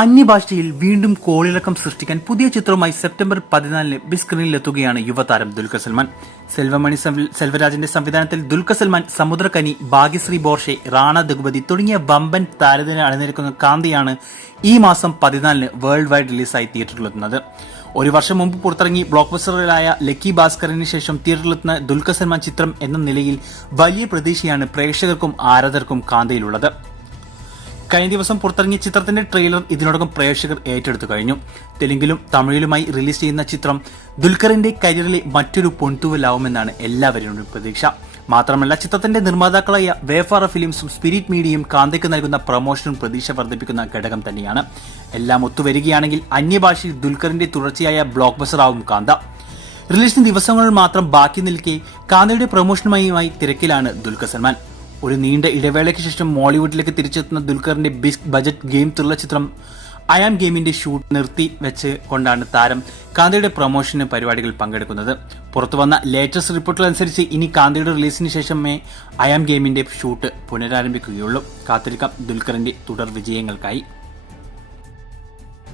അന്യഭാഷയിൽ വീണ്ടും കോളിളക്കം സൃഷ്ടിക്കാൻ പുതിയ ചിത്രവുമായി സെപ്റ്റംബർ 14 ബിഗ് സ്ക്രീനിലെത്തുകയാണ് യുവതാരം ദുൽഖർ സൽമാൻ. സെൽവമണി സെൽവരാജിന്റെ സംവിധാനത്തിൽ ദുൽഖർ സൽമാൻ, സമുദ്രകനി, ഭാഗ്യശ്രീ ബോർഷെ, റാണ ദഗുപതി തുടങ്ങിയ വമ്പൻ താരത്തിന് അണിനിരക്കുന്ന കാന്തിയാണ് ഈ മാസം 14 വേൾഡ് വൈഡ് റിലീസായി തിയേറ്ററിലെത്തുന്നത്. ഒരു വർഷം മുമ്പ് പുറത്തിറങ്ങി ബ്ലോക്ക് ബസ്റ്ററായ ലക്കി ഭാസ്കറിന് ശേഷം തിയേറ്ററിലെത്തുന്ന ദുൽഖർ സൽമാൻ ചിത്രം എന്ന നിലയിൽ വലിയ പ്രതീക്ഷയാണ് പ്രേക്ഷകർക്കും ആരാധകർക്കും കാന്തിയിലുള്ളത്. കഴിഞ്ഞ ദിവസം പുറത്തിറങ്ങിയ ചിത്രത്തിന്റെ ട്രെയിലർ ഇതിനോടകം പ്രേക്ഷകർ ഏറ്റെടുത്തു കഴിഞ്ഞു. തെലുങ്കിലും തമിഴിലുമായി റിലീസ് ചെയ്യുന്ന ചിത്രം ദുൽഖറിന്റെ കരിയറിലെ മറ്റൊരു പൊൻതൂവലാവുമെന്നാണ് എല്ലാവരുടെയും പ്രതീക്ഷ. മാത്രമല്ല, ചിത്രത്തിന്റെ നിർമ്മാതാക്കളായ വേഫാറ ഫിലിംസും സ്പിരിറ്റ് മീഡിയയും കാന്തയ്ക്ക് നൽകുന്ന പ്രൊമോഷനും പ്രതീക്ഷ വർദ്ധിപ്പിക്കുന്ന ഘടകം തന്നെയാണ്. എല്ലാം ഒത്തുവരികയാണെങ്കിൽ അന്യഭാഷയിൽ ദുൽഖറിന്റെ തുടർച്ചയായ ബ്ലോക്ക് ബസ്റ്ററാവും കാന്ത. റിലീസിന് ദിവസങ്ങൾ മാത്രം ബാക്കി നിൽക്കെ കാന്തയുടെ പ്രൊമോഷനുമായി തിരക്കിലാണ് ദുൽഖർ സൽമാൻ. ഒരു നീണ്ട ഇടവേളയ്ക്ക് ശേഷം മോളിവുഡിലേക്ക് തിരിച്ചെത്തുന്ന ദുൽഖറിന്റെ ബിഗ് ബജറ്റ് ഗെയിം ത്രില്ലർ ചിത്രം ഐ ആം ഗെയിമിന്റെ ഷൂട്ട് നിർത്തി വെച്ച് കൊണ്ടാണ് താരം കാന്തയുടെ പ്രൊമോഷന് പരിപാടികൾ പങ്കെടുക്കുന്നത്. പുറത്തുവന്ന ലേറ്റസ്റ്റ് റിപ്പോർട്ടുകൾ അനുസരിച്ച് ഇനി കാന്തയുടെ റിലീസിന് ശേഷമേ ഐ ആം ഗെയിമിന്റെ ഷൂട്ട് പുനരാരംഭിക്കുകയുള്ളൂ. കാത്തിരിക്കാം ദുൽഖറിന്റെ തുടർ വിജയങ്ങൾക്കായി.